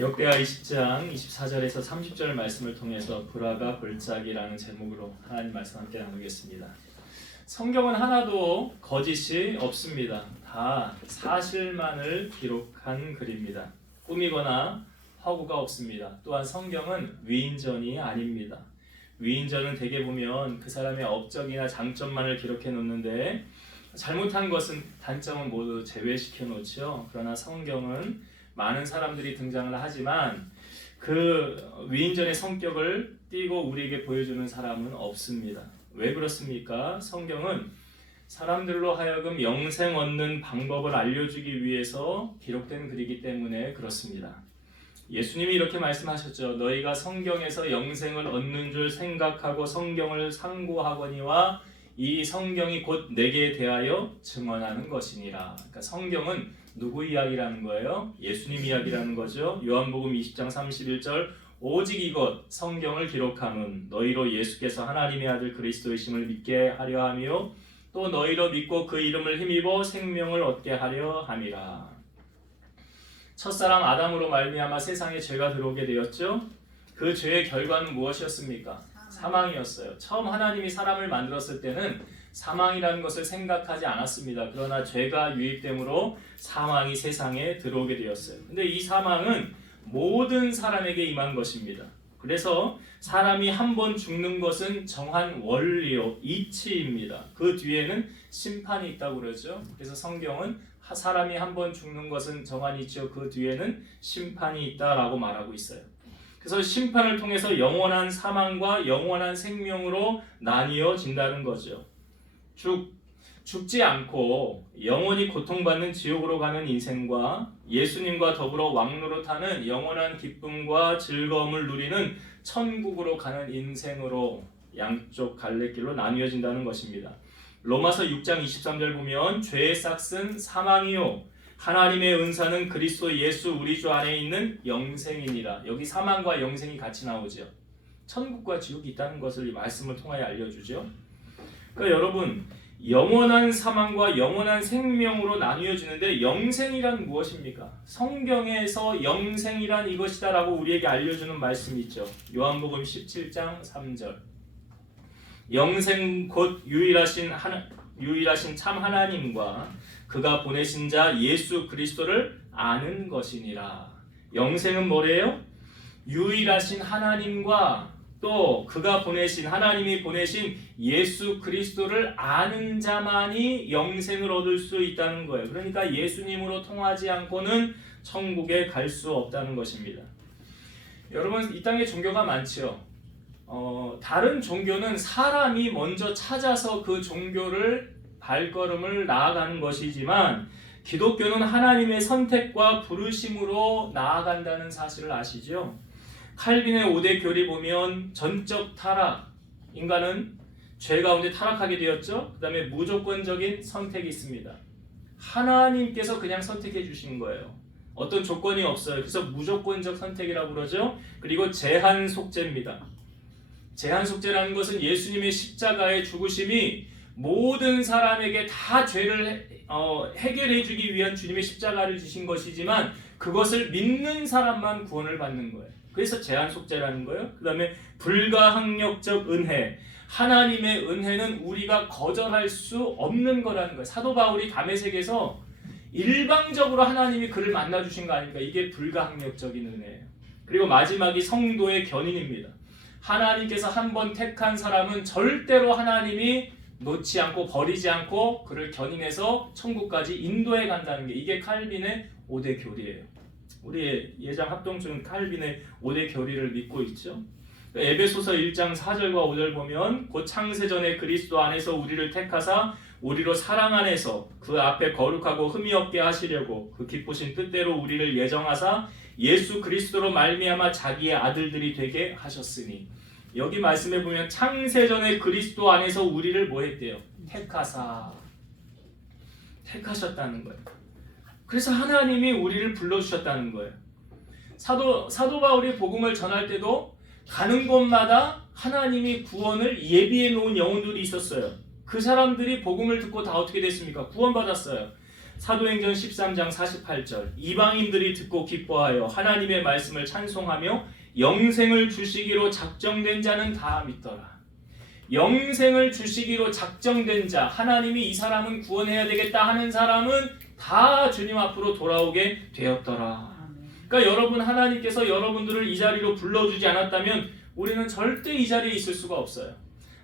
역대하 20장 24절에서 30절 말씀을 통해서 불화가 골짜기라는 제목으로 하나님 말씀 함께 나누겠습니다. 성경은 하나도 거짓이 없습니다. 다 사실만을 기록한 글입니다. 꾸미거나 허구가 없습니다. 또한 성경은 위인전이 아닙니다. 위인전은 대개 보면 그 사람의 업적이나 장점만을 기록해 놓는데 잘못한 것은 단점은 모두 제외시켜 놓죠. 그러나 성경은 많은 사람들이 등장을 하지만 그 위인전의 성격을 띠고 우리에게 보여주는 사람은 없습니다. 왜 그렇습니까? 성경은 사람들로 하여금 영생 얻는 방법을 알려주기 위해서 기록된 글이기 때문에 그렇습니다. 예수님이 이렇게 말씀하셨죠. 너희가 성경에서 영생을 얻는 줄 생각하고 성경을 상고하거니와 이 성경이 곧 내게 대하여 증언하는 것이니라. 그러니까 성경은 누구 이야기라는 거예요? 예수님 이야기라는 거죠. 요한복음 20장 31절 오직 이것 성경을 기록함은 너희로 예수께서 하나님의 아들 그리스도이심을 믿게 하려 하며 또 너희로 믿고 그 이름을 힘입어 생명을 얻게 하려 함이라. 첫사람 아담으로 말미암아 세상에 죄가 들어오게 되었죠. 그 죄의 결과는 무엇이었습니까? 사망이었어요. 처음 하나님이 사람을 만들었을 때는 사망이라는 것을 생각하지 않았습니다. 그러나 죄가 유입됨으로 사망이 세상에 들어오게 되었어요. 근데 이 사망은 모든 사람에게 임한 것입니다. 그래서 사람이 한 번 죽는 것은 정한 원리요, 이치입니다. 그 뒤에는 심판이 있다고 그러죠. 그래서 성경은 사람이 한 번 죽는 것은 정한 이치요, 그 뒤에는 심판이 있다라고 말하고 있어요. 그래서 심판을 통해서 영원한 사망과 영원한 생명으로 나뉘어진다는 거죠. 죽지 않고 영원히 고통받는 지옥으로 가는 인생과 예수님과 더불어 왕노릇하는 영원한 기쁨과 즐거움을 누리는 천국으로 가는 인생으로 양쪽 갈래길로 나뉘어진다는 것입니다. 로마서 6장 23절 보면 죄의 싹은 사망이요 하나님의 은사는 그리스도 예수 우리 주 안에 있는 영생이니라. 여기 사망과 영생이 같이 나오죠. 천국과 지옥이 있다는 것을 이 말씀을 통하여 알려주죠. 그러니까 여러분 영원한 사망과 영원한 생명으로 나뉘어지는데 영생이란 무엇입니까? 성경에서 영생이란 이것이다 라고 우리에게 알려주는 말씀이 있죠. 요한복음 17장 3절 영생 곧 유일하신 참 하나님과 그가 보내신 자 예수 그리스도를 아는 것이니라. 영생은 뭐래요? 유일하신 하나님과 또 그가 보내신 하나님이 보내신 예수 그리스도를 아는 자만이 영생을 얻을 수 있다는 거예요. 그러니까 예수님으로 통하지 않고는 천국에 갈 수 없다는 것입니다. 여러분 이 땅에 종교가 많죠. 다른 종교는 사람이 먼저 찾아서 그 종교를 발걸음을 나아가는 것이지만 기독교는 하나님의 선택과 부르심으로 나아간다는 사실을 아시죠? 칼빈의 5대 교리 보면 전적 타락, 인간은 죄 가운데 타락하게 되었죠. 그 다음에 무조건적인 선택이 있습니다. 하나님께서 그냥 선택해 주신 거예요. 어떤 조건이 없어요. 그래서 무조건적 선택이라고 그러죠. 그리고 제한 속죄입니다. 제한 속죄라는 것은 예수님의 십자가의 죽으심이 모든 사람에게 다 죄를 해결해 주기 위한 주님의 십자가를 지신 것이지만 그것을 믿는 사람만 구원을 받는 거예요. 그래서 제한 속죄라는 거예요. 그 다음에 불가항력적 은혜. 하나님의 은혜는 우리가 거절할 수 없는 거라는 거예요. 사도 바울이 다메섹에서 일방적으로 하나님이 그를 만나주신 거 아닙니까? 이게 불가항력적인 은혜예요. 그리고 마지막이 성도의 견인입니다. 하나님께서 한 번 택한 사람은 절대로 하나님이 놓지 않고 버리지 않고 그를 견인해서 천국까지 인도해 간다는 게 이게 칼빈의 5대 교리예요. 우리 예장 합동층은 칼빈의 5대 교리를 믿고 있죠. 에베소서 1장 4절과 5절 보면 곧 창세전에 그리스도 안에서 우리를 택하사 우리로 사랑 안에서 그 앞에 거룩하고 흠이 없게 하시려고 그 기쁘신 뜻대로 우리를 예정하사 예수 그리스도로 말미암아 자기의 아들들이 되게 하셨으니 여기 말씀해 보면 창세전에 그리스도 안에서 우리를 뭐 했대요? 택하셨다는 거예요. 그래서 하나님이 우리를 불러주셨다는 거예요. 사도 바울이 복음을 전할 때도 가는 곳마다 하나님이 구원을 예비해 놓은 영혼들이 있었어요. 그 사람들이 복음을 듣고 다 어떻게 됐습니까? 구원받았어요. 사도행전 13장 48절 이방인들이 듣고 기뻐하여 하나님의 말씀을 찬송하며 영생을 주시기로 작정된 자는 다 믿더라. 영생을 주시기로 작정된 자, 하나님이 이 사람은 구원해야 되겠다 하는 사람은 다 주님 앞으로 돌아오게 되었더라. 그러니까 여러분, 하나님께서 여러분들을 이 자리로 불러주지 않았다면 우리는 절대 이 자리에 있을 수가 없어요.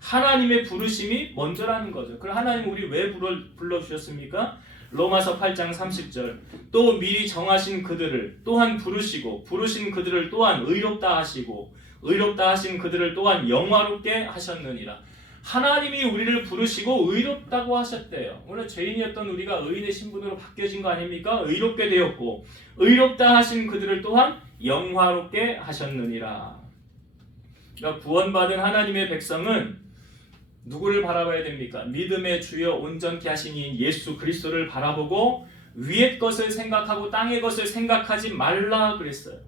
하나님의 부르심이 먼저라는 거죠. 그럼 하나님 우리 왜 불러주셨습니까? 로마서 8장 30절 또 미리 정하신 그들을 또한 부르시고 부르신 그들을 또한 의롭다 하시고 의롭다 하신 그들을 또한 영화롭게 하셨느니라. 하나님이 우리를 부르시고 의롭다고 하셨대요. 원래 죄인이었던 우리가 의인의 신분으로 바뀌어진 거 아닙니까? 의롭게 되었고 의롭다 하신 그들을 또한 영화롭게 하셨느니라. 그러니까 구원받은 하나님의 백성은 누구를 바라봐야 됩니까? 믿음의 주여 온전케 하신 이 예수 그리스도를 바라보고 위의 것을 생각하고 땅의 것을 생각하지 말라 그랬어요.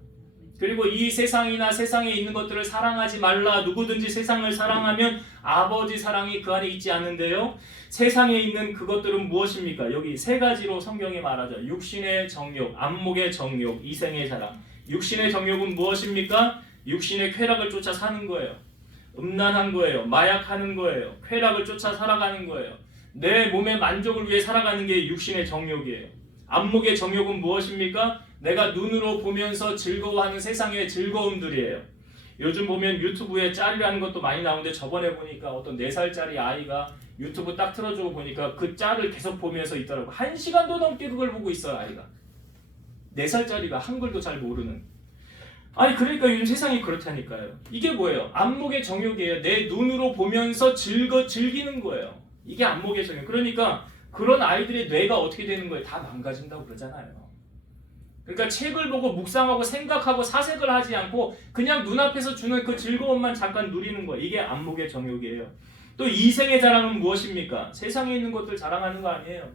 그리고 이 세상이나 세상에 있는 것들을 사랑하지 말라. 누구든지 세상을 사랑하면 아버지 사랑이 그 안에 있지 않는데요. 세상에 있는 그것들은 무엇입니까? 여기 세 가지로 성경이 말하죠. 육신의 정욕, 안목의 정욕, 이생의 사랑. 육신의 정욕은 무엇입니까? 육신의 쾌락을 쫓아 사는 거예요. 음란한 거예요. 마약하는 거예요. 쾌락을 쫓아 살아가는 거예요. 내 몸의 만족을 위해 살아가는 게 육신의 정욕이에요. 안목의 정욕은 무엇입니까? 내가 눈으로 보면서 즐거워하는 세상의 즐거움들이에요. 요즘 보면 유튜브에 짤이라는 것도 많이 나오는데 저번에 보니까 어떤 4살짜리 아이가 유튜브 딱 틀어주고 보니까 그 짤을 계속 보면서 있더라고. 1시간도 넘게 그걸 보고 있어요, 아이가. 4살짜리가 한글도 잘 모르는. 아니 그러니까 요즘 세상이 그렇다니까요. 이게 뭐예요? 안목의 정욕이에요. 내 눈으로 보면서 즐기는 거예요. 이게 안목의 정욕. 그러니까 그런 아이들의 뇌가 어떻게 되는 거예요? 다 망가진다고 그러잖아요. 그러니까 책을 보고 묵상하고 생각하고 사색을 하지 않고 그냥 눈앞에서 주는 그 즐거움만 잠깐 누리는 거예요. 이게 안목의 정욕이에요. 또 이생의 자랑은 무엇입니까? 세상에 있는 것들 자랑하는 거 아니에요.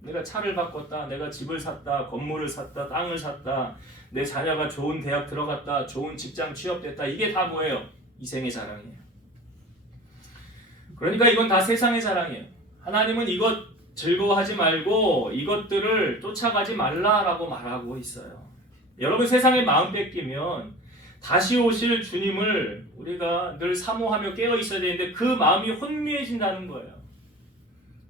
내가 차를 바꿨다, 내가 집을 샀다, 건물을 샀다, 땅을 샀다, 내 자녀가 좋은 대학 들어갔다, 좋은 직장 취업됐다. 이게 다 뭐예요? 이생의 자랑이에요. 그러니까 이건 다 세상의 자랑이에요. 하나님은 이것 즐거워하지 말고 이것들을 쫓아가지 말라라고 말하고 있어요. 여러분, 세상에 마음 뺏기면 다시 오실 주님을 우리가 늘 사모하며 깨어 있어야 되는데 그 마음이 혼미해진다는 거예요.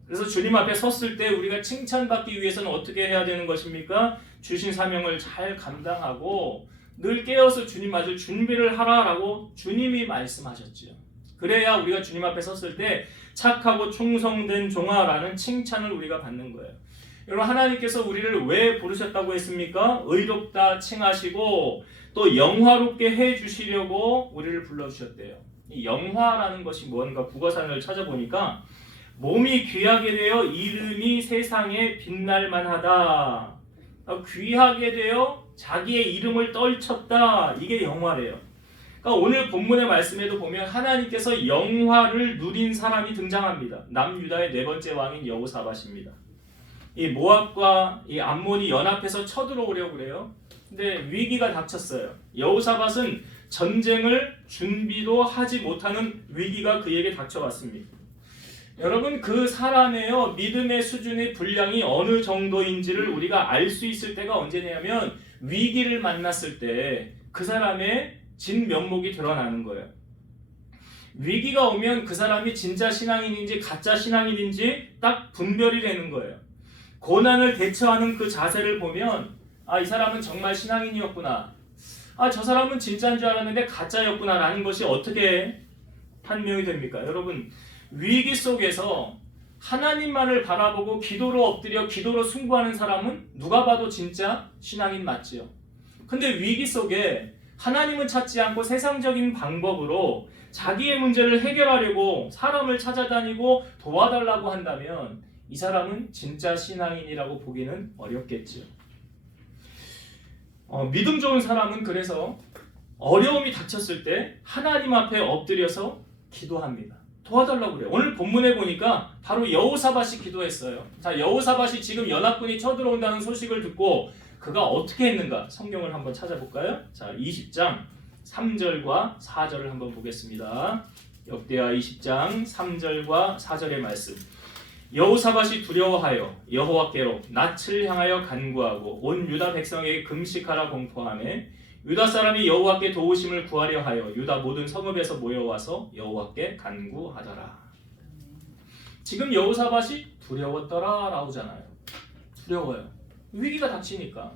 그래서 주님 앞에 섰을 때 우리가 칭찬받기 위해서는 어떻게 해야 되는 것입니까? 주신 사명을 잘 감당하고 늘 깨어서 주님 맞을 준비를 하라라고 주님이 말씀하셨지요. 그래야 우리가 주님 앞에 섰을 때 착하고 충성된 종아라는 칭찬을 우리가 받는 거예요. 여러분, 하나님께서 우리를 왜 부르셨다고 했습니까? 의롭다 칭하시고 또 영화롭게 해주시려고 우리를 불러주셨대요. 이 영화라는 것이 뭔가 국어사전을 찾아보니까 몸이 귀하게 되어 이름이 세상에 빛날만 하다. 귀하게 되어 자기의 이름을 떨쳤다. 이게 영화래요. 그러니까 오늘 본문의 말씀에도 보면 하나님께서 영화를 누린 사람이 등장합니다. 남유다의 4번째 왕인 여호사밧입니다. 이 모압과 이 암몬이 연합해서 쳐들어오려고 그래요. 근데 위기가 닥쳤어요. 여호사밧은 전쟁을 준비도 하지 못하는 위기가 그에게 닥쳐왔습니다. 여러분, 그 사람의 믿음의 수준의 분량이 어느 정도인지를 우리가 알 수 있을 때가 언제냐면 위기를 만났을 때 그 사람의 진면목이 드러나는 거예요. 위기가 오면 그 사람이 진짜 신앙인인지 가짜 신앙인인지 딱 분별이 되는 거예요. 고난을 대처하는 그 자세를 보면 이 사람은 정말 신앙인이었구나. 저 사람은 진짜인 줄 알았는데 가짜였구나 라는 것이 어떻게 판명이 됩니까? 여러분, 위기 속에서 하나님만을 바라보고 기도로 엎드려 기도로 승부하는 사람은 누가 봐도 진짜 신앙인 맞지요. 근데 위기 속에 하나님은 찾지 않고 세상적인 방법으로 자기의 문제를 해결하려고 사람을 찾아다니고 도와달라고 한다면 이 사람은 진짜 신앙인이라고 보기는 어렵겠지요. 믿음 좋은 사람은 그래서 어려움이 닥쳤을 때 하나님 앞에 엎드려서 기도합니다. 도와달라고 그래요. 오늘 본문에 보니까 바로 여호사밧이 기도했어요. 자, 여호사밧이 지금 연합군이 쳐들어온다는 소식을 듣고 그가 어떻게 했는가? 성경을 한번 찾아볼까요? 자, 20장 3절과 4절을 한번 보겠습니다. 역대하 20장 3절과 4절의 말씀. 여호사밧이 두려워하여 여호와께로 낯을 향하여 간구하고 온 유다 백성에게 금식하라 공포하매 유다 사람이 여호와께 도우심을 구하려 하여 유다 모든 성읍에서 모여와서 여호와께 간구하더라. 지금 여호사밧이 두려웠더라 나오잖아요. 두려워요. 위기가 닥치니까.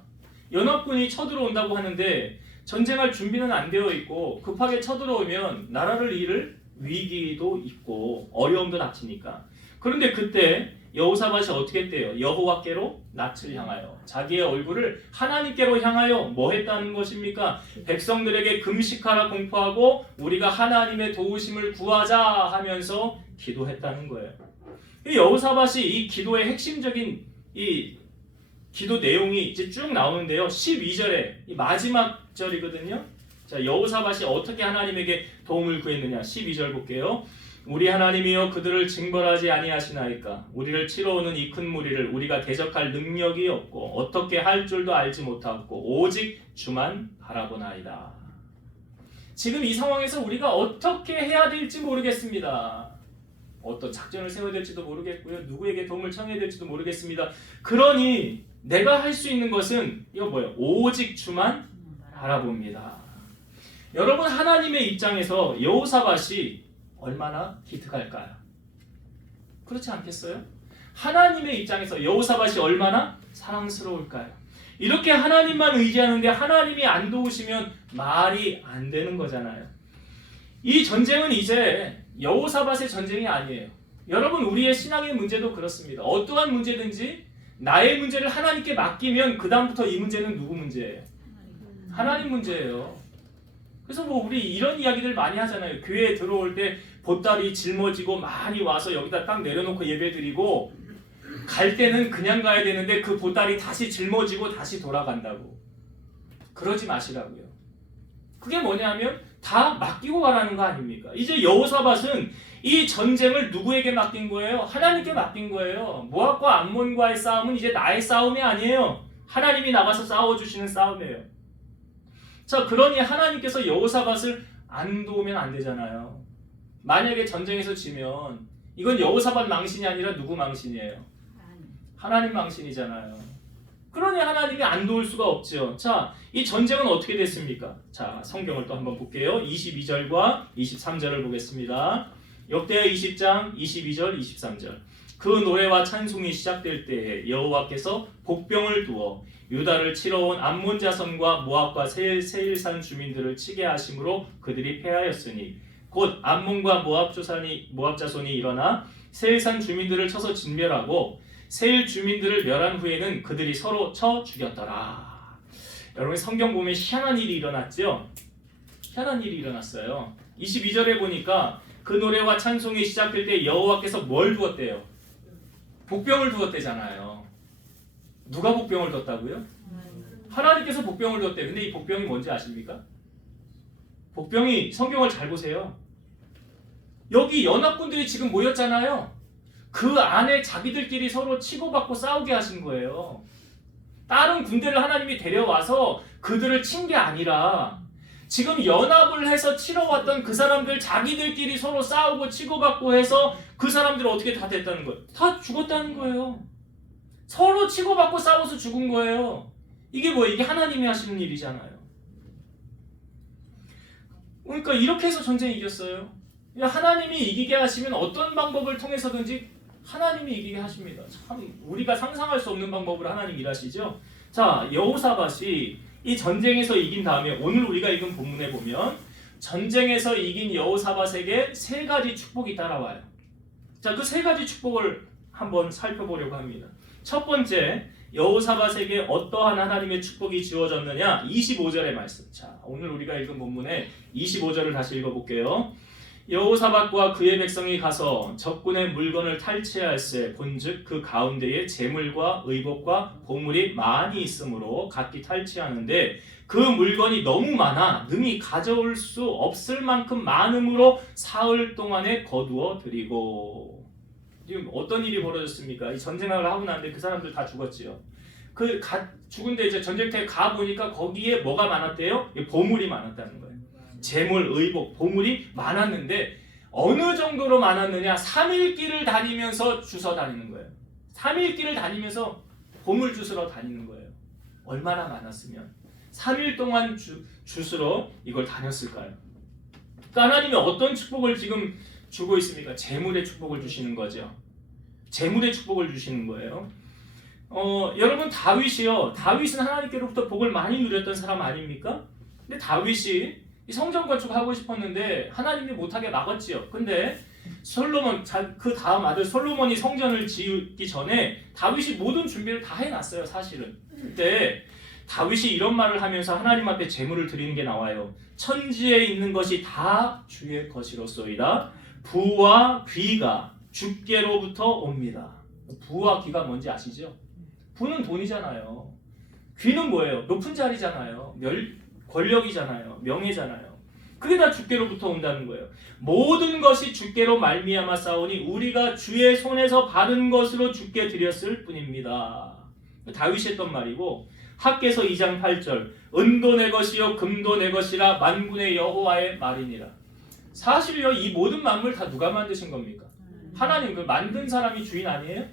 연합군이 쳐들어온다고 하는데 전쟁할 준비는 안 되어 있고 급하게 쳐들어오면 나라를 잃을 위기도 있고 어려움도 닥치니까. 그런데 그때 여호사밧이 어떻게 했대요? 여호와께로 낯을 향하여 자기의 얼굴을 하나님께로 향하여 뭐 했다는 것입니까? 백성들에게 금식하라 공포하고 우리가 하나님의 도우심을 구하자 하면서 기도했다는 거예요. 여호사밧이 이 기도의 핵심적인 이 기도 내용이 이제 쭉 나오는데요. 12절에 이 마지막 절이거든요. 자, 여호사밧이 어떻게 하나님에게 도움을 구했느냐? 12절 볼게요. 우리 하나님이여 그들을 징벌하지 아니하시나이까? 우리를 치러오는 이 큰 무리를 우리가 대적할 능력이 없고 어떻게 할 줄도 알지 못하고 오직 주만 바라보나이다. 지금 이 상황에서 우리가 어떻게 해야 될지 모르겠습니다. 어떤 작전을 세워야 될지도 모르겠고요. 누구에게 도움을 청해야 될지도 모르겠습니다. 그러니 내가 할 수 있는 것은 이거 뭐예요? 오직 주만 바라봅니다. 여러분 하나님의 입장에서 여호사밧이 얼마나 기특할까요? 그렇지 않겠어요? 하나님의 입장에서 여호사밧이 얼마나 사랑스러울까요? 이렇게 하나님만 의지하는데 하나님이 안 도우시면 말이 안 되는 거잖아요. 이 전쟁은 이제 여호사밧의 전쟁이 아니에요. 여러분 우리의 신앙의 문제도 그렇습니다. 어떠한 문제든지 나의 문제를 하나님께 맡기면 그 다음부터 이 문제는 누구 문제예요? 하나님 문제예요. 그래서 뭐 우리 이런 이야기들 많이 하잖아요. 교회에 들어올 때 보따리 짊어지고 많이 와서 여기다 딱 내려놓고 예배드리고 갈 때는 그냥 가야 되는데 그 보따리 다시 짊어지고 다시 돌아간다고. 그러지 마시라고요. 그게 뭐냐면 다 맡기고 가라는 거 아닙니까? 이제 여호사밧은 이 전쟁을 누구에게 맡긴 거예요? 하나님께 맡긴 거예요. 모압과 암몬과의 싸움은 이제 나의 싸움이 아니에요. 하나님이 나가서 싸워주시는 싸움이에요. 자, 그러니 하나님께서 여호사밧을 안 도우면 안 되잖아요. 만약에 전쟁에서 지면 이건 여호사밧 망신이 아니라 누구 망신이에요? 하나님 망신이잖아요. 그러니 하나님이 안 도울 수가 없죠. 자, 이 전쟁은 어떻게 됐습니까? 자, 성경을 또 한번 볼게요. 22절과 23절을 보겠습니다. 역대하 20장 22절 23절. 그 노래와 찬송이 시작될 때에 여호와께서 복병을 두어 유다를 치러온 암몬 자손과 모압과 세일산 주민들을 치게 하심으로 그들이 패하였으니 곧 암몬과 모압 자손이 일어나 세일산 주민들을 쳐서 진멸하고 세일 주민들을 멸한 후에는 그들이 서로 쳐 죽였더라. 여러분 성경 보면 희한한 일이 일어났죠? 희한한 일이 일어났어요. 22절에 보니까 그 노래와 찬송이 시작될 때 여호와께서 뭘 두었대요? 복병을 두었대잖아요. 누가 복병을 뒀다고요? 하나님께서 복병을 뒀대요. 근데 이 복병이 뭔지 아십니까? 복병이 성경을 잘 보세요. 여기 연합군들이 지금 모였잖아요. 그 안에 자기들끼리 서로 치고받고 싸우게 하신 거예요. 다른 군대를 하나님이 데려와서 그들을 친 게 아니라 지금 연합을 해서 치러왔던 그 사람들 자기들끼리 서로 싸우고 치고받고 해서 그 사람들은 어떻게 다 됐다는 거예요? 다 죽었다는 거예요. 서로 치고받고 싸워서 죽은 거예요. 이게 뭐예요? 이게 하나님이 하시는 일이잖아요. 그러니까 이렇게 해서 전쟁이 이겼어요. 하나님이 이기게 하시면 어떤 방법을 통해서든지 하나님이 이기게 하십니다. 참 우리가 상상할 수 없는 방법으로 하나님 일하시죠. 자, 여호사밧이 이 전쟁에서 이긴 다음에 오늘 우리가 읽은 본문에 보면 전쟁에서 이긴 여호사밧에게 세 가지 축복이 따라와요. 자, 그 세 가지 축복을 한번 살펴보려고 합니다. 첫 번째, 여호사밧에게 어떠한 하나님의 축복이 주어졌느냐? 25절의 말씀. 자, 오늘 우리가 읽은 본문의 25절을 다시 읽어볼게요. 여호사밧과 그의 백성이 가서 적군의 물건을 탈취할세 본즉 그 가운데에 재물과 의복과 보물이 많이 있으므로 각기 탈취하는데 그 물건이 너무 많아 능히 가져올 수 없을 만큼 많음으로 사흘 동안에 거두어 드리고. 지금 어떤 일이 벌어졌습니까? 이 전쟁을 하고 나는데 그 사람들 다 죽었지요. 죽은데 이제 전쟁터에 가 보니까 거기에 뭐가 많았대요? 보물이 많았다는 거예요. 재물, 의복, 보물이 많았는데 어느 정도로 많았느냐? 3일 길을 다니면서 주워 다니는 거예요. 3일 길을 다니면서 보물 주스러 다니는 거예요. 얼마나 많았으면 3일 동안 주스러 이걸 다녔을까요? 그러니까 하나님이 어떤 축복을 지금 주고 있습니까? 재물의 축복을 주시는 거죠. 재물의 축복을 주시는 거예요. 여러분 다윗이요. 다윗은 하나님께로부터 복을 많이 누렸던 사람 아닙니까? 근데 다윗이 성전 건축하고 싶었는데 하나님이 못하게 막았지요. 근데 솔로몬, 그 다음 아들 솔로몬이 성전을 지기 전에 다윗이 모든 준비를 다 해놨어요. 사실은. 그때 다윗이 이런 말을 하면서 하나님 앞에 제물을 드리는 게 나와요. 천지에 있는 것이 다 주의 것이로소이다. 부와 귀가 주께로부터 옵니다. 부와 귀가 뭔지 아시죠? 부는 돈이잖아요. 귀는 뭐예요? 높은 자리잖아요. 권력이잖아요. 명예잖아요. 그게 다 주께로부터 온다는 거예요. 모든 것이 주께로 말미암아 싸우니 우리가 주의 손에서 받은 것으로 주께 드렸을 뿐입니다. 다윗이 했던 말이고, 학개서 2장 8절 은도 내 것이요 금도 내 것이라 만군의 여호와의 말이니라. 사실요, 이 모든 만물 다 누가 만드신 겁니까? 하나님. 그 만든 사람이 주인 아니에요?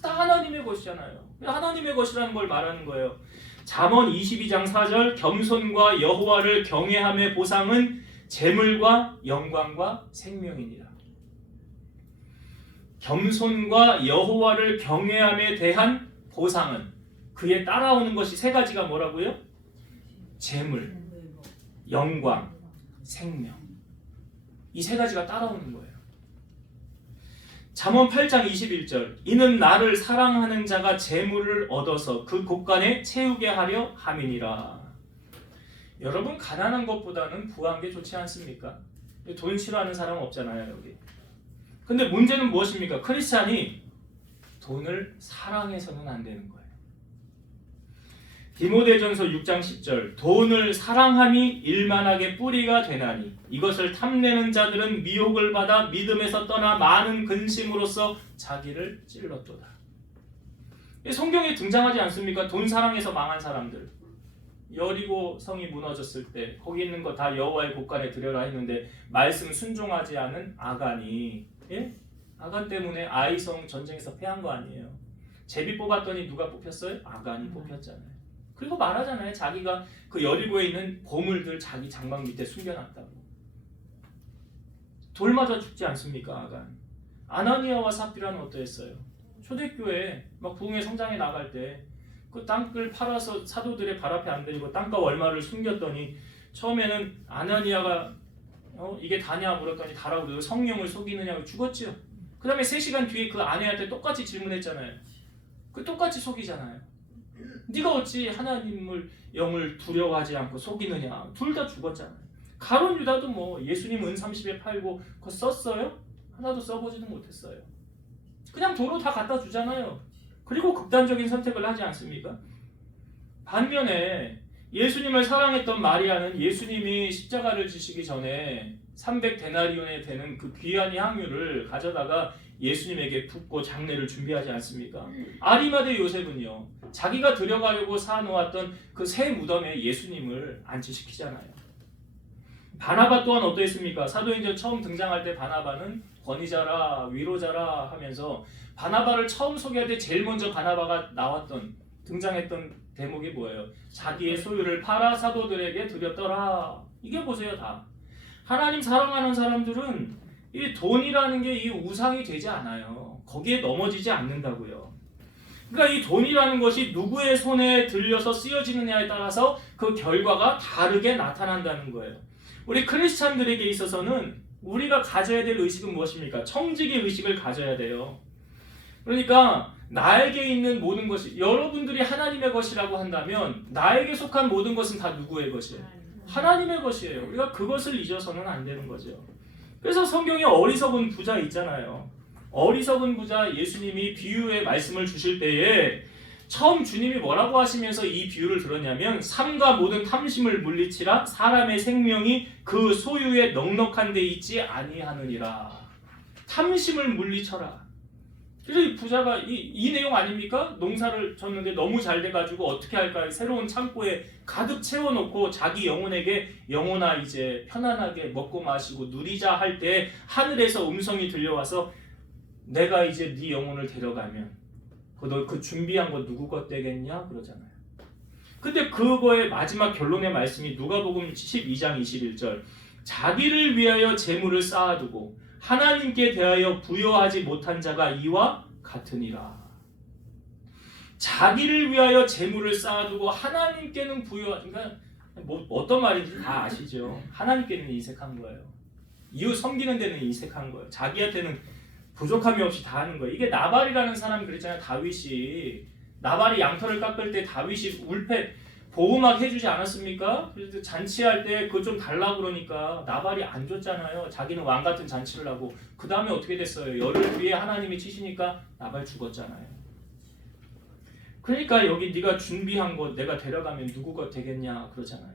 다 하나님의 것이잖아요. 하나님의 것이라는 걸 말하는 거예요. 잠언 22장 4절 겸손과 여호와를 경외함의 보상은 재물과 영광과 생명이니라. 겸손과 여호와를 경외함에 대한 보상은, 그에 따라오는 것이 세 가지가 뭐라고요? 재물, 영광, 생명. 이 세 가지가 따라오는 거예요. 잠언 8장 21절 이는 나를 사랑하는 자가 재물을 얻어서 그 곳간에 채우게 하려 함이니라. 여러분, 가난한 것보다는 부한 게 좋지 않습니까? 돈 싫어하는 사람은 없잖아요, 여기. 근데 문제는 무엇입니까? 크리스찬이 돈을 사랑해서는 안 되는 거예요. 디모데전서 6장 10절 돈을 사랑함이 일만하게 뿌리가 되나니 이것을 탐내는 자들은 미혹을 받아 믿음에서 떠나 많은 근심으로써 자기를 찔렀도다. 성경에 등장하지 않습니까? 돈 사랑해서 망한 사람들. 여리고 성이 무너졌을 때 거기 있는 거 다 여호와의 곳간에 드려라 했는데 말씀 순종하지 않은 아간이, 아간 때문에 아이성 전쟁에서 패한 거 아니에요. 제비 뽑았더니 누가 뽑혔어요? 아간이 뽑혔잖아요. 그리고 말하잖아요. 자기가 그 여리고에 있는 보물들 자기 장막 밑에 숨겨놨다고. 돌 맞아 죽지 않습니까? 아간. 아나니아와 삽비라는 어떠했어요? 초대교회 막 부흥회 성장해 나갈 때 그 땅을 팔아서 사도들의 발 앞에 안 대고 땅값 얼마를 숨겼더니 처음에는 아나니아가 이게 다냐 물었더니 다라고 그러고 성령을 속이느냐고 죽었죠. 그 다음에 3시간 뒤에 그 아내한테 똑같이 질문했잖아요. 그 똑같이 속이잖아요. 네가 어찌 하나님을 영을 두려워하지 않고 속이느냐. 둘 다 죽었잖아요. 가룟 유다도 뭐 예수님 은 30에 팔고 그거 썼어요? 하나도 써보지도 못했어요. 그냥 도로 다 갖다 주잖아요. 그리고 극단적인 선택을 하지 않습니까? 반면에 예수님을 사랑했던 마리아는 예수님이 십자가를 지시기 전에 300데나리온에 되는 그 귀한 향유를 가져다가 예수님에게 붓고 장례를 준비하지 않습니까? 아리마대 요셉은요, 자기가 들여가려고 사놓았던 그 새 무덤에 예수님을 안치시키잖아요. 바나바 또한 어떠했습니까? 사도행전 처음 등장할 때 바나바는 권위자라 위로자라 하면서 바나바를 처음 소개할 때 제일 먼저 바나바가 등장했던 대목이 뭐예요? 자기의 소유를 팔아 사도들에게 드렸더라. 이게 보세요. 다 하나님 사랑하는 사람들은 이 돈이라는 게 이 우상이 되지 않아요. 거기에 넘어지지 않는다고요. 그러니까 이 돈이라는 것이 누구의 손에 들려서 쓰여지느냐에 따라서 그 결과가 다르게 나타난다는 거예요. 우리 크리스찬들에게 있어서는 우리가 가져야 될 의식은 무엇입니까? 청지기 의식을 가져야 돼요. 그러니까 나에게 있는 모든 것이, 여러분들이 하나님의 것이라고 한다면 나에게 속한 모든 것은 다 누구의 것이에요? 하나님의 것이에요. 우리가 그것을 잊어서는 안 되는 거죠. 그래서 성경에 어리석은 부자 있잖아요. 어리석은 부자, 예수님이 비유의 말씀을 주실 때에 처음 주님이 뭐라고 하시면서 이 비유를 들었냐면 삶과 모든 탐심을 물리치라 사람의 생명이 그 소유에 넉넉한 데 있지 아니하느니라. 탐심을 물리쳐라. 그래서 이 부자가 이 내용 아닙니까? 농사를 졌는데 너무 잘 돼가지고 어떻게 할까? 새로운 창고에 가득 채워놓고 자기 영혼에게 영혼아 이제 편안하게 먹고 마시고 누리자 할 때 하늘에서 음성이 들려와서 내가 이제 네 영혼을 데려가면 너 그 준비한 거 누구 것 되겠냐? 그러잖아요. 근데 그거의 마지막 결론의 말씀이 누가복음 12장 21절 자기를 위하여 재물을 쌓아두고 하나님께 대하여 부여하지 못한 자가 이와 같으니라. 자기를 위하여 재물을 쌓아두고 하나님께는 그러니까 뭐 어떤 말인지 다 아시죠? 하나님께는 인색한 거예요. 이웃 섬기는 데는 인색한 거예요. 자기한테는 부족함이 없이 다 하는 거예요. 이게 나발이라는 사람이 그랬잖아요. 다윗이 나발이 양털을 깎을 때 다윗이 울패 보호막 해주지 않았습니까? 그래서 잔치할 때 그거 좀 달라고 그러니까 나발이 안 줬잖아요. 자기는 왕 같은 잔치를 하고 그 다음에 어떻게 됐어요? 열을 위해 하나님이 치시니까 나발 죽었잖아요. 그러니까 여기 네가 준비한 것 내가 데려가면 누구 것 되겠냐 그러잖아요.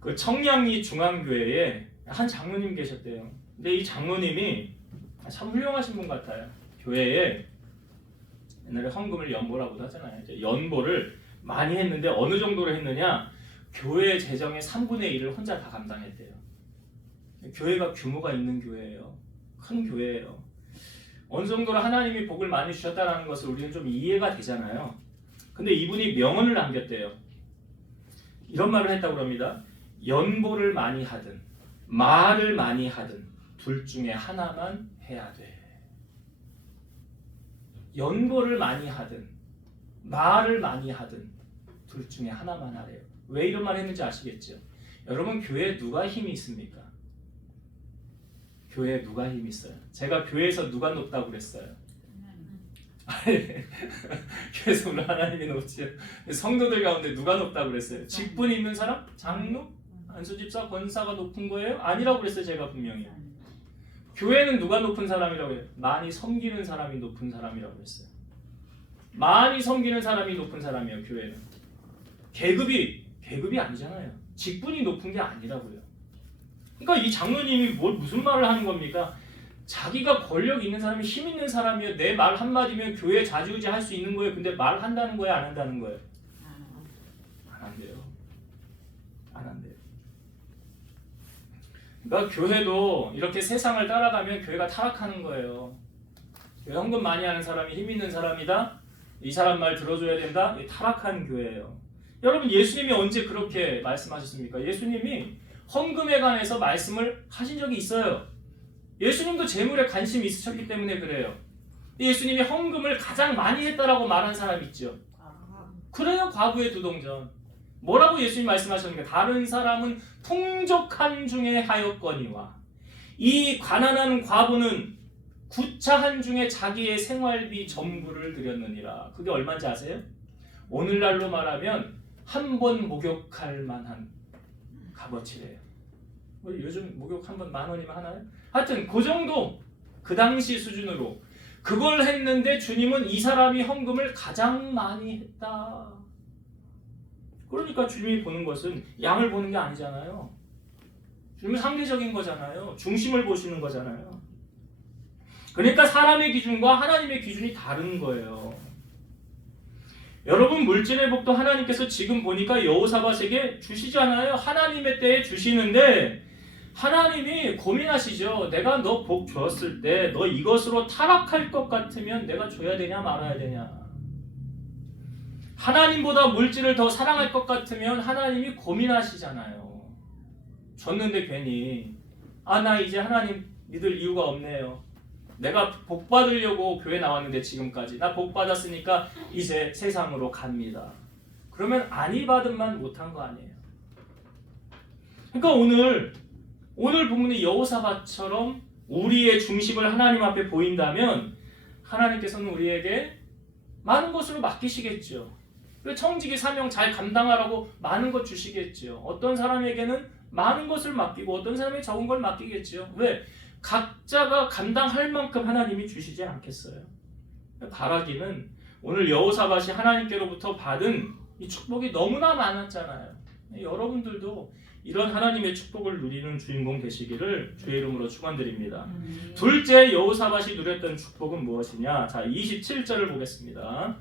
그 청량리 중앙교회에 한 장로님 계셨대요. 근데 이 장로님이 참 훌륭하신 분 같아요. 교회에 옛날에 헌금을 연보라고도 하잖아요. 이제 연보를 많이 했는데 어느 정도로 했느냐? 교회 재정의 3분의 1을 혼자 다 감당했대요. 교회가 규모가 있는 교회예요. 큰 교회예요. 어느 정도로 하나님이 복을 많이 주셨다는 것을 우리는 좀 이해가 되잖아요. 근데 이분이 명언을 남겼대요. 이런 말을 했다고 합니다. 연보를 많이 하든 말을 많이 하든 둘 중에 하나만 해야 돼. 연보를 많이 하든 말을 많이 하든 둘 중에 하나만 하래요. 왜 이런 말 했는지 아시겠죠? 여러분 교회에 누가 힘이 있습니까? 교회에 누가 힘이 있어요? 제가 교회에서 누가 높다고 그랬어요? 교회에서 물론 하나님이 높지요. 성도들 가운데 누가 높다고 그랬어요? 직분 있는 사람? 장로? 안수집사? 권사가 높은 거예요? 아니라고 그랬어요. 제가 분명히. 교회는 누가 높은 사람이라고 해요? 많이 섬기는 사람이 높은 사람이라고 했어요. 많이 섬기는 사람이 높은 사람이에요. 교회는. 계급이 아니잖아요. 직분이 높은 게 아니라고요. 그러니까 이 장로님이 무슨 말을 하는 겁니까? 자기가 권력 있는 사람이 힘 있는 사람이에요. 내 말 한마디면 교회 좌지우지 할 수 있는 거예요. 근데 말한다는 거예요? 안 한다는 거예요? 안 한대요. 안 한대요. 그러니까 교회도 이렇게 세상을 따라가면 교회가 타락하는 거예요. 교회 헌금 많이 하는 사람이 힘 있는 사람이다. 이 사람 말 들어줘야 된다. 타락한 교회예요. 여러분 예수님이 언제 그렇게 말씀하셨습니까? 예수님이 헌금에 관해서 말씀을 하신 적이 있어요. 예수님도 재물에 관심이 있으셨기 때문에 그래요. 예수님이 헌금을 가장 많이 했다라고 말한 사람 있죠. 그래요. 과부의 두동전. 뭐라고 예수님 말씀하셨는가? 다른 사람은 풍족한 중에 하였거니와 이 가난한 과부는 구차한 중에 자기의 생활비 전부를 드렸느니라. 그게 얼마인지 아세요? 오늘날로 말하면 한 번 목욕할 만한 값어치래요. 요즘 목욕 한 번 10,000원이면 하나요? 하여튼 그 정도 그 당시 수준으로 그걸 했는데 주님은 이 사람이 헌금을 가장 많이 했다. 그러니까 주님이 보는 것은 양을 보는 게 아니잖아요. 주님은 상대적인 거잖아요. 중심을 보시는 거잖아요. 그러니까 사람의 기준과 하나님의 기준이 다른 거예요. 여러분 물질의 복도 하나님께서 지금 보니까 여호사밧에게 주시잖아요. 하나님의 때에 주시는데 하나님이 고민하시죠. 내가 너 복 주었을 때 너 이것으로 타락할 것 같으면 내가 줘야 되냐 말아야 되냐. 하나님보다 물질을 더 사랑할 것 같으면 하나님이 고민하시잖아요. 줬는데 괜히 나 이제 하나님 믿을 이유가 없네요. 내가 복 받으려고 교회 나왔는데 지금까지 나 복 받았으니까 이제 세상으로 갑니다. 그러면 아니 받음만 못한 거 아니에요. 그러니까 오늘 본문의 여호사밧처럼 우리의 중심을 하나님 앞에 보인다면 하나님께서는 우리에게 많은 것으로 맡기시겠죠. 청지기 사명 잘 감당하라고 많은 것 주시겠죠. 어떤 사람에게는 많은 것을 맡기고 어떤 사람에게 적은 걸 맡기겠죠. 왜? 각자가 감당할 만큼 하나님이 주시지 않겠어요? 바라기는 오늘 여호사밧이 하나님께로부터 받은 이 축복이 너무나 많았잖아요. 여러분들도 이런 하나님의 축복을 누리는 주인공 되시기를 주의 이름으로 축원드립니다. 둘째 여호사밧이 누렸던 축복은 무엇이냐? 자, 27절을 보겠습니다.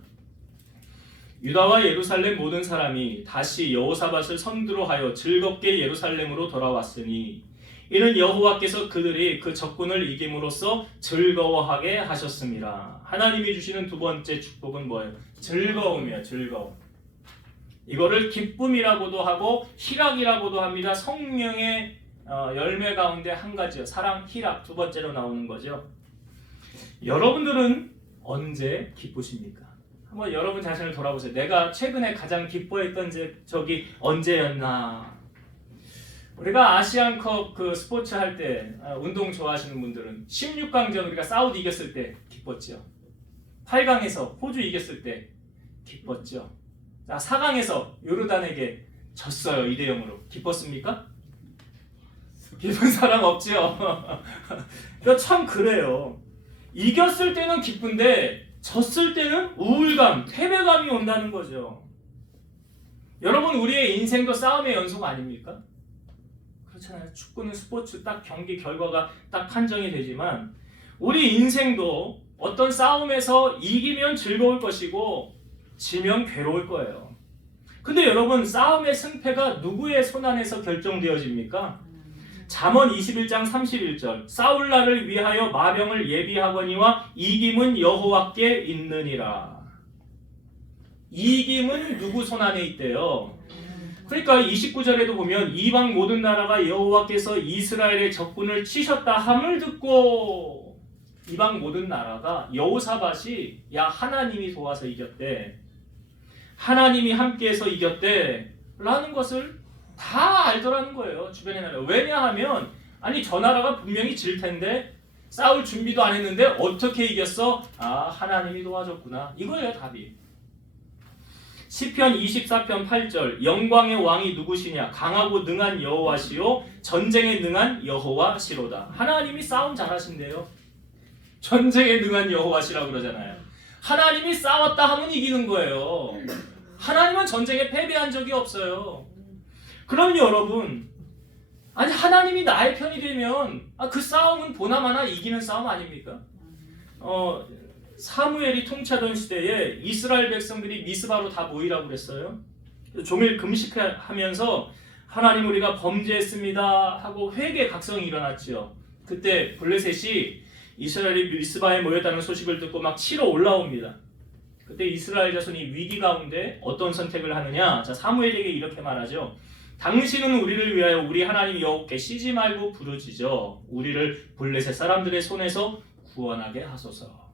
유다와 예루살렘 모든 사람이 다시 여호사밧을 선두로 하여 즐겁게 예루살렘으로 돌아왔으니 이는 여호와께서 그들이 그 적군을 이김으로써 즐거워하게 하셨습니다. 하나님이 주시는 두 번째 축복은 뭐예요? 즐거움이에요. 즐거움. 이거를 기쁨이라고도 하고 희락이라고도 합니다. 성령의 열매 가운데 한 가지요. 사랑, 희락 두 번째로 나오는 거죠. 여러분들은 언제 기쁘십니까? 한번 여러분 자신을 돌아보세요. 내가 최근에 가장 기뻐했던 적이 언제였나? 우리가 아시안컵 그 스포츠 할 때 운동 좋아하시는 분들은 16강전 우리가 사우디 이겼을 때 기뻤죠. 8강에서 호주 이겼을 때 기뻤죠. 자, 4강에서 요르단에게 졌어요. 2대0으로. 기뻤습니까? 기쁜 사람 없죠. 참 그래요. 이겼을 때는 기쁜데 졌을 때는 우울감, 패배감이 온다는 거죠. 여러분, 우리의 인생도 싸움의 연속 아닙니까? 그렇잖아요. 축구는 스포츠, 딱 경기 결과가 딱 판정이 되지만 우리 인생도 어떤 싸움에서 이기면 즐거울 것이고 지면 괴로울 거예요. 근데 여러분, 싸움의 승패가 누구의 손안에서 결정되어집니까? 잠언 21장 31절 싸울날을 위하여 마병을 예비하거니와 이김은 여호와께 있느니라. 이김은 누구 손안에 있대요? 그러니까 29절에도 보면 이방 모든 나라가 여호와께서 이스라엘의 적군을 치셨다 함을 듣고 이방 모든 나라가 여호사밧이 야 하나님이 도와서 이겼대, 하나님이 함께해서 이겼대 라는 것을 다 알더라는 거예요. 주변의 나라. 왜냐하면 아니 저 나라가 분명히 질 텐데 싸울 준비도 안 했는데 어떻게 이겼어? 아 하나님이 도와줬구나. 이거예요 답이. 시편 24편 8절 영광의 왕이 누구시냐? 강하고 능한 여호와시요 전쟁에 능한 여호와시로다. 하나님이 싸움 잘하신대요. 전쟁에 능한 여호와시라고 그러잖아요. 하나님이 싸웠다 하면 이기는 거예요. 하나님은 전쟁에 패배한 적이 없어요. 그럼 여러분, 아니 하나님이 나의 편이 되면 그 싸움은 보나마나 이기는 싸움 아닙니까? 사무엘이 통치하던 시대에 이스라엘 백성들이 미스바로 다 모이라고 그랬어요. 종일 금식하면서 하나님 우리가 범죄했습니다 하고 회개 각성이 일어났죠. 그때 블레셋이 이스라엘이 미스바에 모였다는 소식을 듣고 막 치러 올라옵니다. 그때 이스라엘 자손이 위기 가운데 어떤 선택을 하느냐? 자, 사무엘에게 이렇게 말하죠. 당신은 우리를 위하여 우리 하나님 여호와께 쉬지 말고 부르짖어 우리를 블레셋 사람들의 손에서 구원하게 하소서.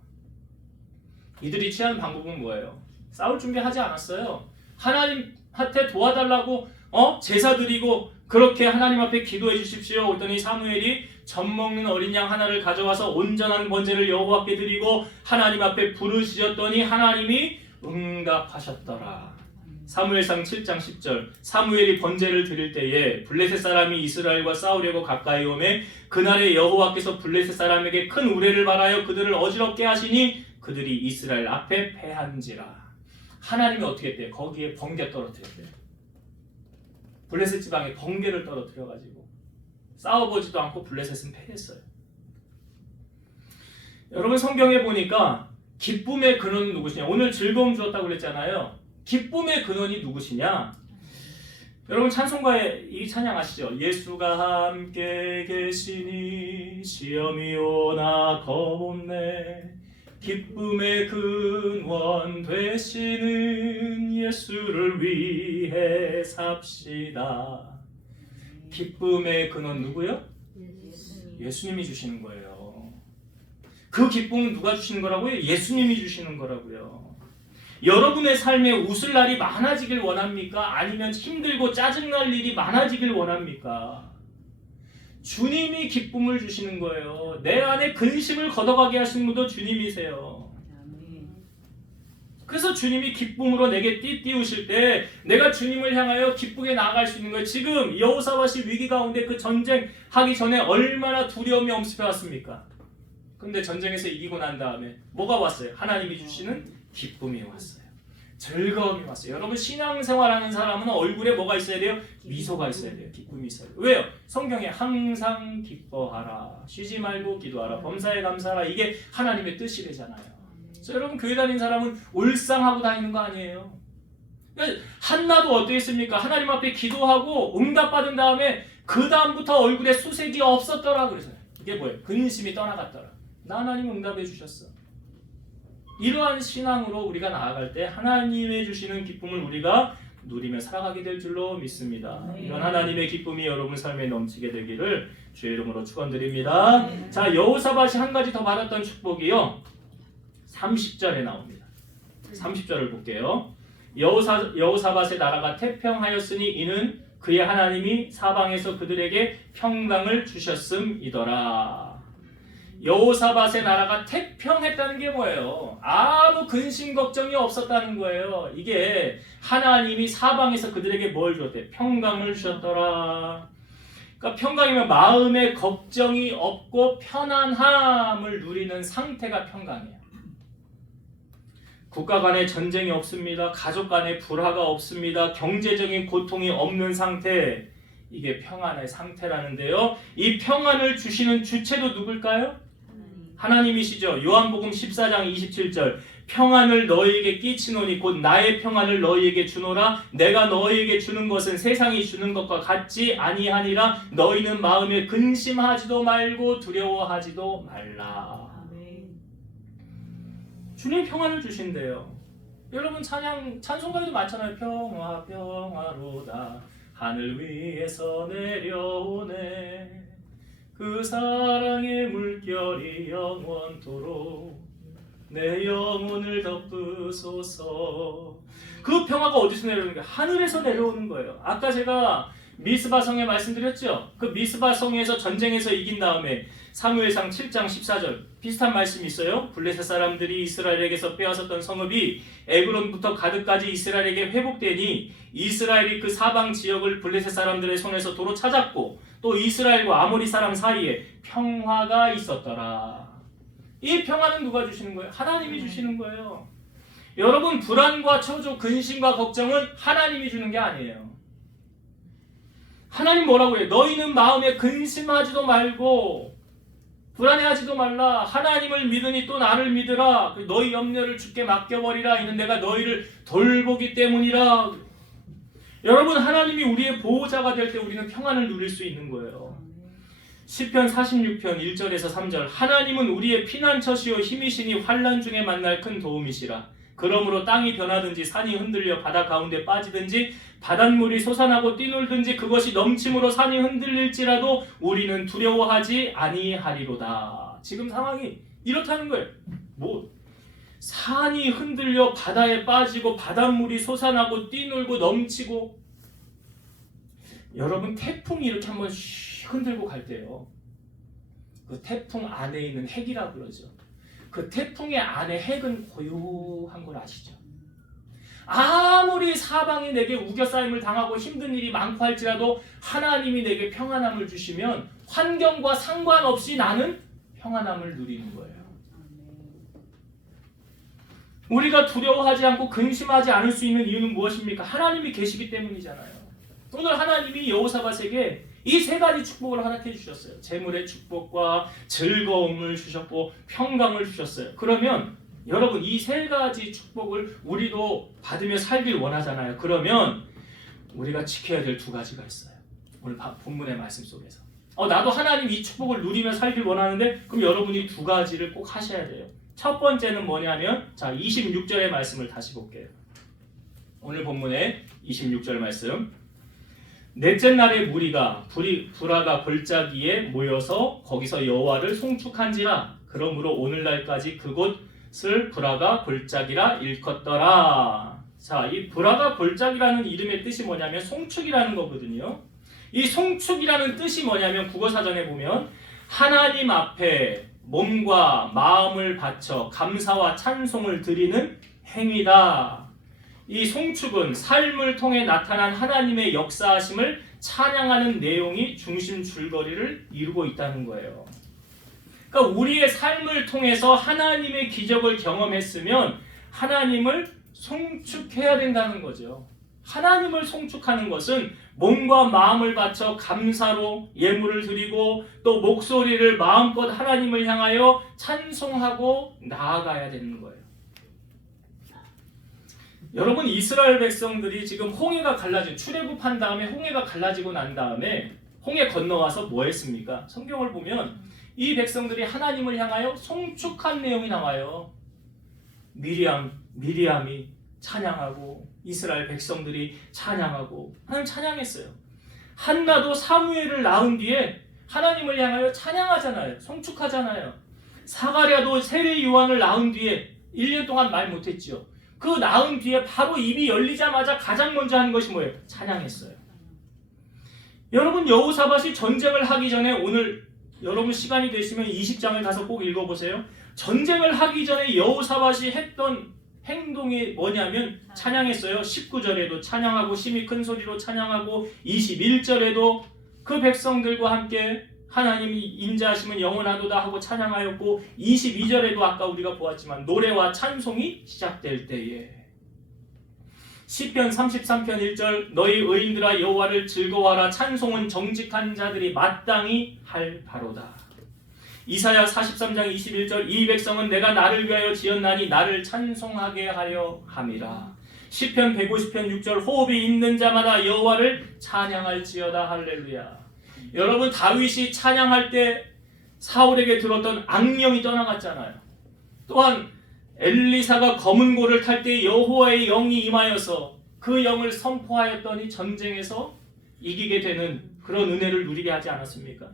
이들이 취한 방법은 뭐예요? 싸울 준비하지 않았어요. 하나님한테 도와달라고 제사 드리고 그렇게 하나님 앞에 기도해 주십시오. 그랬더니 사무엘이 젖 먹는 어린 양 하나를 가져와서 온전한 번제를 여호와께 드리고 하나님 앞에 부르짖었더니 하나님이 응답하셨더라. 사무엘상 7장 10절 사무엘이 번제를 드릴 때에 블레셋 사람이 이스라엘과 싸우려고 가까이 오매 그날에 여호와께서 블레셋 사람에게 큰 우레를 발하여 그들을 어지럽게 하시니 그들이 이스라엘 앞에 패한지라. 하나님이 어떻게 했대요? 거기에 번개 떨어뜨렸대요. 블레셋 지방에 번개를 떨어뜨려가지고 싸워보지도 않고 블레셋은 패했어요. 여러분 성경에 보니까 기쁨의 근원은 누구시냐? 오늘 즐거움 주었다고 그랬잖아요. 기쁨의 근원이 누구시냐? 여러분 찬송가에 이 찬양 아시죠? 예수가 함께 계시니 시험이 오나 겁없네 기쁨의 근원 되시는 예수를 위해 삽시다. 기쁨의 근원 누구요? 예수님이 주시는 거예요. 그 기쁨은 누가 주시는 거라고요? 예수님이 주시는 거라고요. 여러분의 삶에 웃을 날이 많아지길 원합니까? 아니면 힘들고 짜증날 일이 많아지길 원합니까? 주님이 기쁨을 주시는 거예요. 내 안에 근심을 걷어가게 하시는 분도 주님이세요. 그래서 주님이 기쁨으로 내게 띠띠우실 때 내가 주님을 향하여 기쁘게 나아갈 수 있는 거예요. 지금 여호사밧이 위기 가운데 그 전쟁하기 전에 얼마나 두려움이 엄습해 왔습니까? 근데 전쟁에서 이기고 난 다음에 뭐가 왔어요? 하나님이 주시는 기쁨이 왔어요. 즐거움이 왔어요. 여러분 신앙생활하는 사람은 얼굴에 뭐가 있어야 돼요? 미소가 있어야 돼요. 기쁨이 있어야 돼요. 왜요? 성경에 항상 기뻐하라, 쉬지 말고 기도하라, 범사에 감사하라, 이게 하나님의 뜻이래잖아요. 그래서 여러분 교회 다니는 사람은 울상하고 다니는 거 아니에요. 한나도 어땠습니까? 하나님 앞에 기도하고 응답받은 다음에 그 다음부터 얼굴에 수색이 없었더라. 그래서 이게 뭐예요? 근심이 떠나갔더라. 나 하나님 응답해 주셨어. 이러한 신앙으로 우리가 나아갈 때 하나님의 주시는 기쁨을 우리가 누리며 살아가게 될 줄로 믿습니다. 이런 하나님의 기쁨이 여러분 삶에 넘치게 되기를 주의 이름으로 축원드립니다. 자, 여호사밧이 한 가지 더 받았던 축복이요, 30절에 나옵니다. 30절을 볼게요. 여호사밧의 나라가 태평하였으니 이는 그의 하나님이 사방에서 그들에게 평강을 주셨음이더라. 여호사밧의 나라가 태평했다는 게 뭐예요? 아무 근심 걱정이 없었다는 거예요. 이게 하나님이 사방에서 그들에게 뭘 줬대? 평강을 주셨더라. 그러니까 평강이면 마음에 걱정이 없고 편안함을 누리는 상태가 평강이에요. 국가 간에 전쟁이 없습니다. 가족 간에 불화가 없습니다. 경제적인 고통이 없는 상태, 이게 평안의 상태라는데요. 이 평안을 주시는 주체도 누굴까요? 하나님이시죠. 요한복음 14장 27절, 평안을 너희에게 끼치노니 곧 나의 평안을 너희에게 주노라. 내가 너희에게 주는 것은 세상이 주는 것과 같지 아니하니라. 너희는 마음에 근심하지도 말고 두려워하지도 말라. 주님 평안을 주신대요. 여러분 찬송가에도 많잖아요. 평화 평화로다 하늘 위에서 내려오네 그 사랑의 물결이 영원토록 내 영혼을 덮으소서. 그 평화가 어디서 내려오는 거예요? 하늘에서 내려오는 거예요. 아까 제가 미스바 성에 말씀드렸죠. 그 미스바 성에서 전쟁에서 이긴 다음에 사무엘상 7장 14절 비슷한 말씀이 있어요. 블레셋 사람들이 이스라엘에게서 빼앗았던 성읍이 에그론부터 가드까지 이스라엘에게 회복되니 이스라엘이 그 사방 지역을 블레셋 사람들의 손에서 도로 찾았고 또 이스라엘과 아모리 사람 사이에 평화가 있었더라. 이 평화는 누가 주시는 거예요? 하나님이 주시는 거예요. 여러분 불안과 초조, 근심과 걱정은 하나님이 주는 게 아니에요. 하나님 뭐라고 해요? 너희는 마음에 근심하지도 말고 불안해하지도 말라. 하나님을 믿으니 또 나를 믿으라. 너희 염려를 주께 맡겨버리라. 이는 내가 너희를 돌보기 때문이라. 여러분 하나님이 우리의 보호자가 될 때 우리는 평안을 누릴 수 있는 거예요. 시편 46편 1절에서 3절, 하나님은 우리의 피난처시요 힘이시니 환난 중에 만날 큰 도움이시라. 그러므로 땅이 변하든지 산이 흔들려 바다 가운데 빠지든지 바닷물이 솟아나고 뛰놀든지 그것이 넘침으로 산이 흔들릴지라도 우리는 두려워하지 아니하리로다. 지금 상황이 이렇다는 거예요. 산이 흔들려 바다에 빠지고 바닷물이 솟아나고 뛰놀고 넘치고. 여러분 태풍이 이렇게 한번 흔들고 갈 때요, 그 태풍 안에 있는 핵이라고 그러죠. 그 태풍의 안에 핵은 고요한 걸 아시죠? 아무리 사방이 내게 우겨싸임을 당하고 힘든 일이 많고 할지라도 하나님이 내게 평안함을 주시면 환경과 상관없이 나는 평안함을 누리는 거예요. 우리가 두려워하지 않고 근심하지 않을 수 있는 이유는 무엇입니까? 하나님이 계시기 때문이잖아요. 오늘 하나님이 여호사밧에게 이 세 가지 축복을 허락해 주셨어요. 재물의 축복과 즐거움을 주셨고 평강을 주셨어요. 그러면 여러분 이 세 가지 축복을 우리도 받으며 살길 원하잖아요. 그러면 우리가 지켜야 될 두 가지가 있어요. 오늘 본문의 말씀 속에서. 나도 하나님 이 축복을 누리며 살길 원하는데 그럼 여러분이 두 가지를 꼭 하셔야 돼요. 첫 번째는 뭐냐면, 자 26절의 말씀을 다시 볼게요. 오늘 본문의 26절 말씀. 넷째 날에 무리가 브라가 골짜기에 모여서 거기서 여호와를 송축한지라. 그러므로 오늘날까지 그곳을 브라가 골짜기라 일컫더라. 자, 이 브라가 골짜기라는 이름의 뜻이 뭐냐면 송축이라는 거거든요. 이 송축이라는 뜻이 뭐냐면 국어사전에 보면 하나님 앞에 몸과 마음을 바쳐 감사와 찬송을 드리는 행위다. 이 송축은 삶을 통해 나타난 하나님의 역사하심을 찬양하는 내용이 중심 줄거리를 이루고 있다는 거예요. 그러니까 우리의 삶을 통해서 하나님의 기적을 경험했으면 하나님을 송축해야 된다는 거죠. 하나님을 송축하는 것은 몸과 마음을 바쳐 감사로 예물을 드리고 또 목소리를 마음껏 하나님을 향하여 찬송하고 나아가야 되는 거예요. 여러분, 이스라엘 백성들이 지금 홍해가 갈라진, 출애굽한 다음에 홍해가 갈라지고 난 다음에 홍해 건너와서 뭐 했습니까? 성경을 보면 이 백성들이 하나님을 향하여 송축한 내용이 나와요. 미리암이 찬양하고 이스라엘 백성들이 찬양하고 하나님 찬양했어요. 한나도 사무엘을 낳은 뒤에 하나님을 향하여 찬양하잖아요. 송축하잖아요. 사가랴도 세례 요한을 낳은 뒤에 1년 동안 말 못했죠. 그 낳은 뒤에 바로 입이 열리자마자 가장 먼저 한 것이 뭐예요? 찬양했어요. 여러분, 여호사밧이 전쟁을 하기 전에, 오늘 여러분 시간이 되시면 20장을 가서 꼭 읽어보세요. 전쟁을 하기 전에 여호사밧이 했던 행동이 뭐냐면 찬양했어요. 19절에도 찬양하고 심히 큰 소리로 찬양하고 21절에도 그 백성들과 함께 하나님이 인자하심은 영원하도다 하고 찬양하였고 22절에도 아까 우리가 보았지만 노래와 찬송이 시작될 때에 시편 33편 1절 너희 의인들아 여호와를 즐거워하라 찬송은 정직한 자들이 마땅히 할 바로다. 이사야 43장 21절 이 백성은 내가 나를 위하여 지었나니 나를 찬송하게 하려 함이라. 시편 150편 6절 호흡이 있는 자마다 여호와를 찬양할지어다. 할렐루야. 여러분, 다윗이 찬양할 때 사울에게 들었던 악령이 떠나갔잖아요. 또한 엘리사가 검은 고를 탈 때 여호와의 영이 임하여서 그 영을 선포하였더니 전쟁에서 이기게 되는 그런 은혜를 누리게 하지 않았습니까?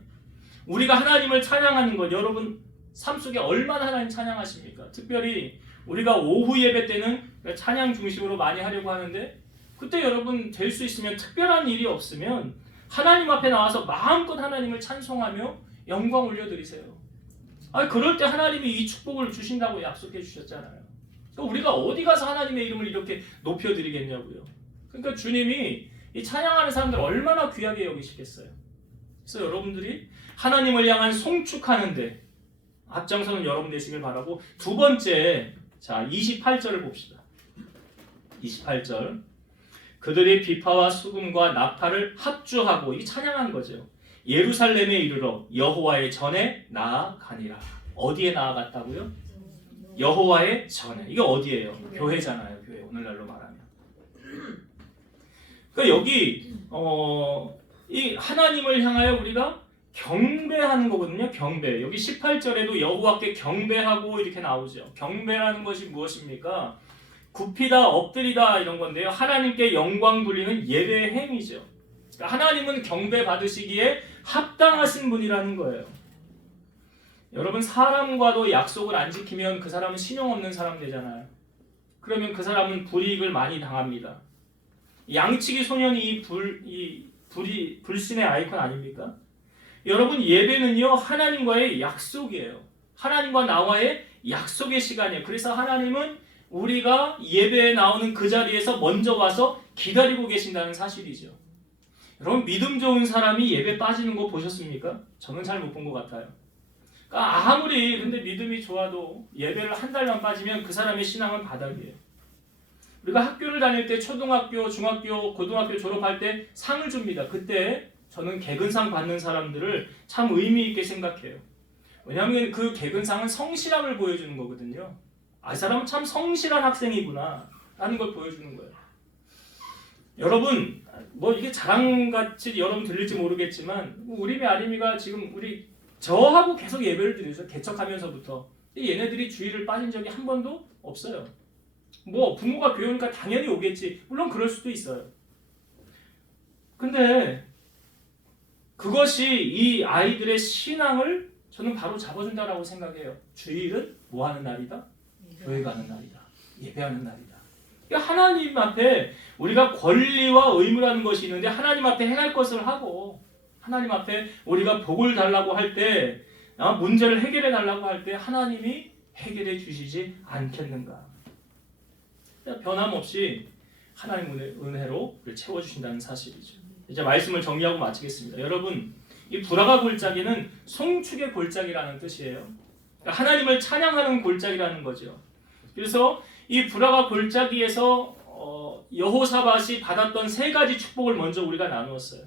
우리가 하나님을 찬양하는 것, 여러분 삶 속에 얼마나 하나님 찬양하십니까? 특별히 우리가 오후 예배 때는 찬양 중심으로 많이 하려고 하는데, 그때 여러분 될 수 있으면 특별한 일이 없으면 하나님 앞에 나와서 마음껏 하나님을 찬송하며 영광 올려드리세요. 그럴 때 하나님이 이 축복을 주신다고 약속해 주셨잖아요. 그러니까 우리가 어디 가서 하나님의 이름을 이렇게 높여드리겠냐고요. 그러니까 주님이 이 찬양하는 사람들 얼마나 귀하게 여기시겠어요. 그래서 여러분들이 하나님을 향한 송축하는데 앞장서는 여러분 되시길 바라고, 두 번째, 자 28절을 봅시다. 28절 그들이 비파와 수금과 나팔을 합주하고, 이 찬양한 거죠. 예루살렘에 이르러 여호와의 전에 나아가니라. 어디에 나아갔다고요? 여호와의 전에. 이게 어디예요? 교회잖아요. 교회, 오늘날로 말하면. 그러니까 여기 이 하나님을 향하여 우리가 경배하는 거거든요. 경배. 여기 18절에도 여호와께 경배하고 이렇게 나오죠. 경배라는 것이 무엇입니까? 굽히다, 엎드리다 이런 건데요. 하나님께 영광 돌리는 예배의 행위죠. 그러니까 하나님은 경배 받으시기에 합당하신 분이라는 거예요. 여러분, 사람과도 약속을 안 지키면 그 사람은 신용 없는 사람 되잖아요. 그러면 그 사람은 불이익을 많이 당합니다. 양치기 소년이 불신의 아이콘 아닙니까? 여러분, 예배는요 하나님과의 약속이에요. 하나님과 나와의 약속의 시간이에요. 그래서 하나님은 우리가 예배에 나오는 그 자리에서 먼저 와서 기다리고 계신다는 사실이죠. 여러분, 믿음 좋은 사람이 예배 빠지는 거 보셨습니까? 저는 잘 못 본 것 같아요. 그러니까 아무리 근데 믿음이 좋아도 예배를 한 달만 빠지면 그 사람의 신앙은 바닥이에요. 우리가 학교를 다닐 때 초등학교, 중학교, 고등학교 졸업할 때 상을 줍니다. 그때 저는 개근상 받는 사람들을 참 의미 있게 생각해요. 왜냐하면 그 개근상은 성실함을 보여주는 거거든요. 이 사람은 참 성실한 학생이구나 하는 걸 보여주는 거예요. 여러분, 뭐 이게 자랑같이 여러분 들릴지 모르겠지만 우리미 아리미가 지금 저하고 계속 예배를 드리죠. 개척하면서부터. 얘네들이 주일을 빠진 적이 한 번도 없어요. 뭐 부모가 교회 오니까 당연히 오겠지. 물론 그럴 수도 있어요. 근데 그것이 이 아이들의 신앙을 저는 바로 잡아준다라고 생각해요. 주일은 뭐 하는 날이다? 교회 가는 날이다. 예배하는 날이다. 그러니까 하나님 앞에 우리가 권리와 의무라는 것이 있는데 하나님 앞에 행할 것을 하고, 하나님 앞에 우리가 복을 달라고 할 때, 문제를 해결해 달라고 할 때 하나님이 해결해 주시지 않겠는가. 변함없이 하나님 은혜로 채워주신다는 사실이죠. 이제 말씀을 정리하고 마치겠습니다. 여러분, 이 브라가 골짜기는 송축의 골짜기라는 뜻이에요. 그러니까 하나님을 찬양하는 골짜기라는 거죠. 그래서 이 브라가 골짜기에서 여호사밧이 받았던 세 가지 축복을 먼저 우리가 나누었어요.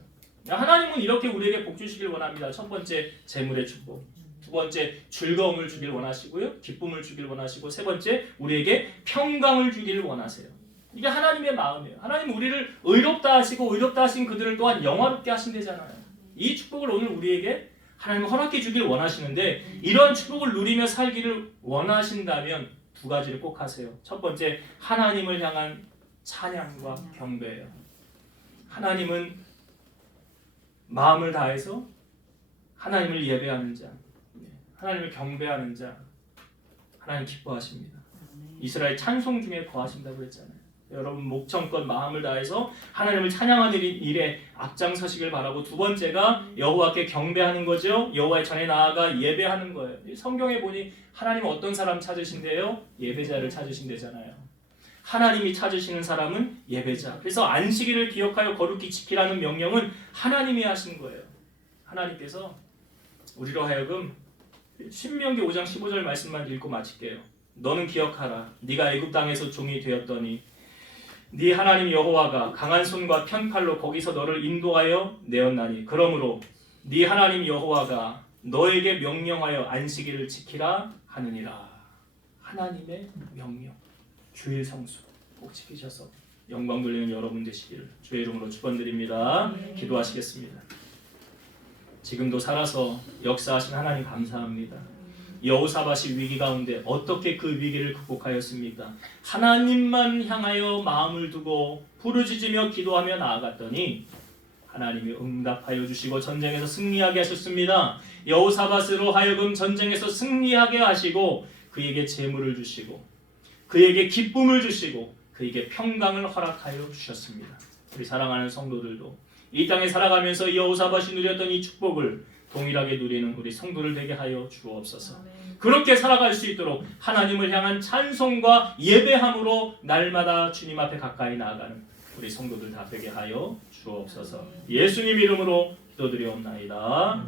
하나님은 이렇게 우리에게 복 주시길 원합니다. 첫 번째, 재물의 축복. 두 번째, 즐거움을 주길 원하시고요. 기쁨을 주길 원하시고, 세 번째, 우리에게 평강을 주기를 원하세요. 이게 하나님의 마음이에요. 하나님은 우리를 의롭다 하시고 의롭다 하신 그들을 또한 영화롭게 하신대잖아요. 이 축복을 오늘 우리에게 하나님은 허락해 주길 원하시는데, 이런 축복을 누리며 살기를 원하신다면 두 가지를 꼭 하세요. 첫 번째, 하나님을 향한 찬양과 경배예요. 하나님은 마음을 다해서 하나님을 예배하는 자, 하나님을 경배하는 자, 하나님 기뻐하십니다. 이스라엘 찬송 중에 거하신다고 그랬잖아요. 여러분 목청껏 마음을 다해서 하나님을 찬양하는 일에 앞장서시길 바라고, 두 번째가 여호와께 경배하는 거죠. 여호와의 전에 나아가 예배하는 거예요. 성경에 보니 하나님은 어떤 사람 찾으신대요? 예배자를 찾으신대잖아요. 하나님이 찾으시는 사람은 예배자. 그래서 안식일을 기억하여 거룩히 지키라는 명령은 하나님이 하신 거예요. 하나님께서 우리로 하여금 신명기 5장 15절 말씀만 읽고 마칠게요. 너는 기억하라. 네가 애굽 땅에서 종이 되었더니 네 하나님 여호와가 강한 손과 편팔로 거기서 너를 인도하여 내었나니, 그러므로 네 하나님 여호와가 너에게 명령하여 안식일을 지키라 하느니라. 하나님의 명령, 주의 성수 꼭 지키셔서 영광 돌리는 여러분 되시기를 주의 이름으로 축원드립니다. 기도하시겠습니다. 지금도 살아서 역사하신 하나님 감사합니다. 여호사밧이 위기 가운데 어떻게 그 위기를 극복하였습니까? 하나님만 향하여 마음을 두고 부르짖으며 기도하며 나아갔더니 하나님이 응답하여 주시고 전쟁에서 승리하게 하셨습니다. 여호사밧으로 하여금 전쟁에서 승리하게 하시고 그에게 재물을 주시고 그에게 기쁨을 주시고 그에게 평강을 허락하여 주셨습니다. 우리 사랑하는 성도들도 이 땅에 살아가면서 여호사밧이 누렸던 이 축복을 동일하게 누리는 우리 성도를 되게 하여 주옵소서. 그렇게 살아갈 수 있도록 하나님을 향한 찬송과 예배함으로 날마다 주님 앞에 가까이 나아가는 우리 성도들 다 되게 하여 주옵소서. 예수님 이름으로 기도드리옵나이다.